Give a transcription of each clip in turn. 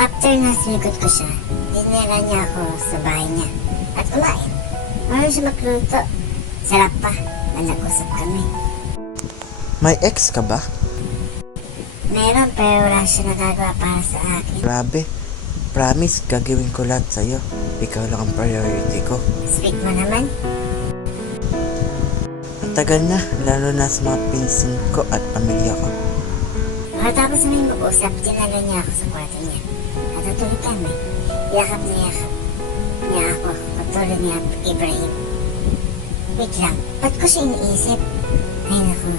After na sinigot ko siya, dinala niya ako sa bahay niya at kumain. Marunong siya magluto. Sarap pa na nag-usap kami. May ex ka ba? Meron pero wala siya nagagawa para sa akin. Grabe. Promise, gagawin ko lahat sa'yo. Ikaw lang ang priority ko. Sweet mo naman. Ang tagal na, lalo na sa mga pinsan ko at pamilya ko. Matapos may mag-usap, dinala niya ako sa kwarto niya. At natulog kami. Yakap niya ako. Pagtulog niya, Ibrahim. Wait lang, ba't ko siya iniisip? Ay naku,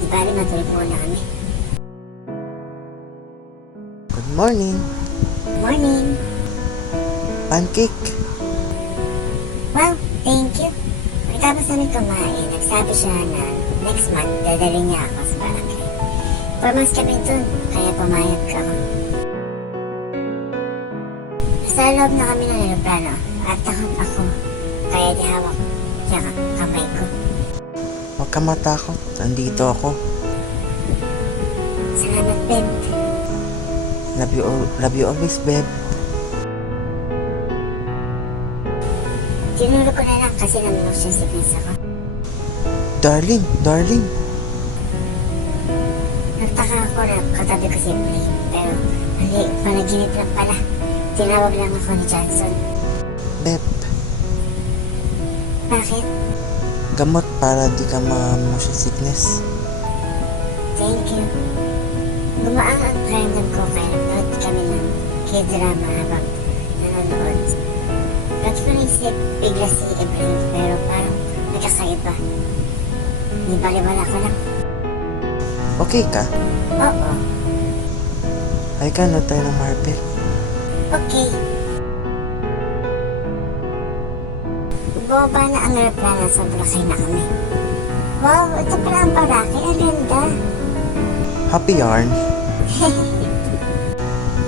di bali matulog muna kami. Good morning. Morning! Pancake. Wow, thank you. Pagkatapos namin kumain, nagsabi siya na next month dadalhin niya ako sa barangay. 4 months kami dun, kaya pumayag ako. Sa loob na kami ng aeroplano at takot ako, kaya di hawak niya kamay ko. Huwag ka matakot. Nandito ako. Salamat, Ben. Love you always, babe. Tinulog ko na lang kasi na-motion sickness ako. Darling. Nagtaka ako na katabi ko si Ibrahim, pero panaginip lang pala. Tinawag lang ako ni Johnson. Babe, Bakit? gamot para di ka ma-motion sickness. Thank you. Gumaan ang pakiramdam ko kaya nanood kami ng K-drama habang nanonood. Lagi ko naisip bigla si Ibrahim pero parang nagkakaiba. Nibaliwala ko lang. Okay ka? Oo. Halika na tayo ng Marvel. Okay. Bumaba na ang aeroplano sa Boracay na kami. Wow, ito pala ang Boracay. Ang ganda. Happy yarn.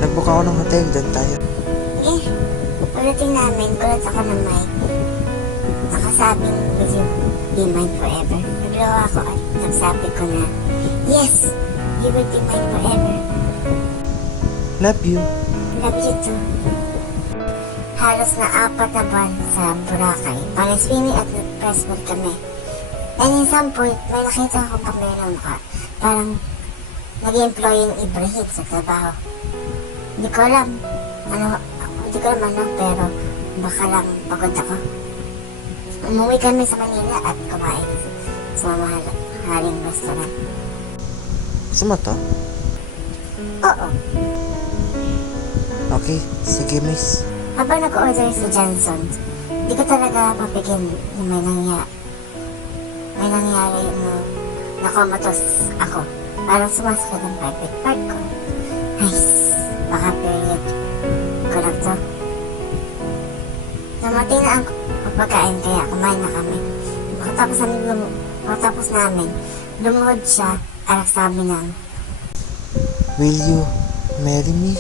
Nagbook ako ng hotel, doon tayo. Pagdating namin, gulat ako ng mic. Nakasabing, will you be mine forever? Naglawa ako at nagsabi ko na, yes, you will be mine forever. Love you. Love you too. Halos na 4 na buwan sa Boracay. Pang-swimming at nag-pressboard kami. And in some point, may nakita ako pa meron ka. Parang nag-employ yung Ibrahim sa trabaho. Hindi ko alam ano, pero baka lang pagod ako. Umuwi kami sa Manila at kumain sa mamahaling restaurant. Gusto mo to? Oo. Okay, sige miss. Habang nag-order si Johnson, hindi ko talaga mapigil na may nangyari na nakomatos ako. Parang sumasakit ang private part ko. Nice. Baka period ko lang to. Namating na ang pagkain kaya kumain na kami. Pagkatapos namin, lumuhod siya at sabi ng, Will you marry me?